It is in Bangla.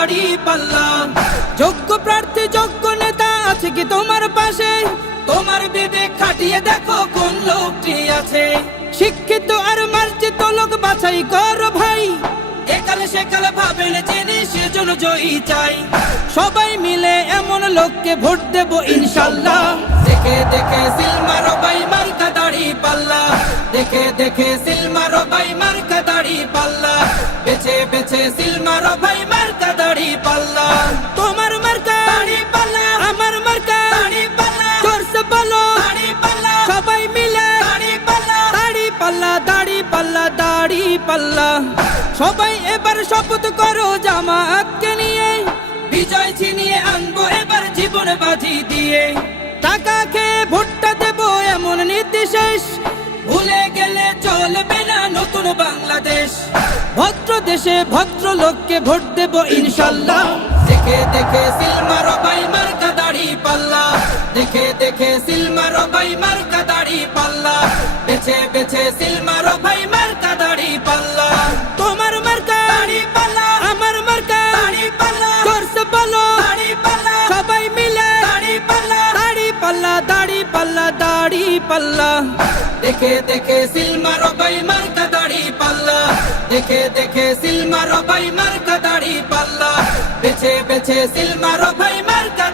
দাড়ি পাল্লা যোগ্য প্রার্থী, যোগ্য নেতা আছে কি তোমার পাশে? তোমার বিবেক খাটিয়ে দেখো কোন লোকটি আছে। শিক্ষিত আর মার্জিত লোক বাছাই করো ভাই। একালে সেকালে ভাবেন জেনে সেজন্য জয়ী চাই। সবাই মিলে এমন লোককে ভোট দেব ইনশাল্লাহ। দেখে দেখে সিলমারো বাই মার্কা দাড়ি পাল্লা। দেখে দেখে সিলমারো বাই মার্কা দাড়ি পাল্লা। বেছে বেছে সিলমারো ভাই মার্কা দাড়ি পাল্লা দাড়ি পাল্লা। সবাই এবার শপথ করো জামাতকে নিয়ে। বিজয় ছিনিয়ে আনব এবার জীবন বাজি দিয়ে। টাকা খেয়ে ভোটটা দেবো এমন নীতি শেষ ভুলে গেলে চলবে না নতুন বাংলাদেশ। ভদ্র দেশে ভদ্র লোককে ভোট দেব ইনশাল্লাহ। দেখে দেখে সিলমারো বাই বাই মার্কা দাড়ি পাল্লা। বেছে বেছে সিলমারো ভাই মার্কা দাড়ি পাল্লা। তোমার মার্কা দাড়ি পাল্লা, আমার মার্কা দাড়ি পাল্লা। জোরসে বলো, দাড়ি পাল্লা। সবাই মিলে দাড়ি পাল্লা দাড়ি পাল্লা দাড়ি পাল্লা দাড়ি পাল্লা। দেখে দেখে সিলমারো ভাই মার্কা দাড়ি পাল্লা। দেখে দেখে সিলমারো ভাই মার্কা দাড়ি পাল্লা। বেছে বেছে সিলমারো ভাই মার্কা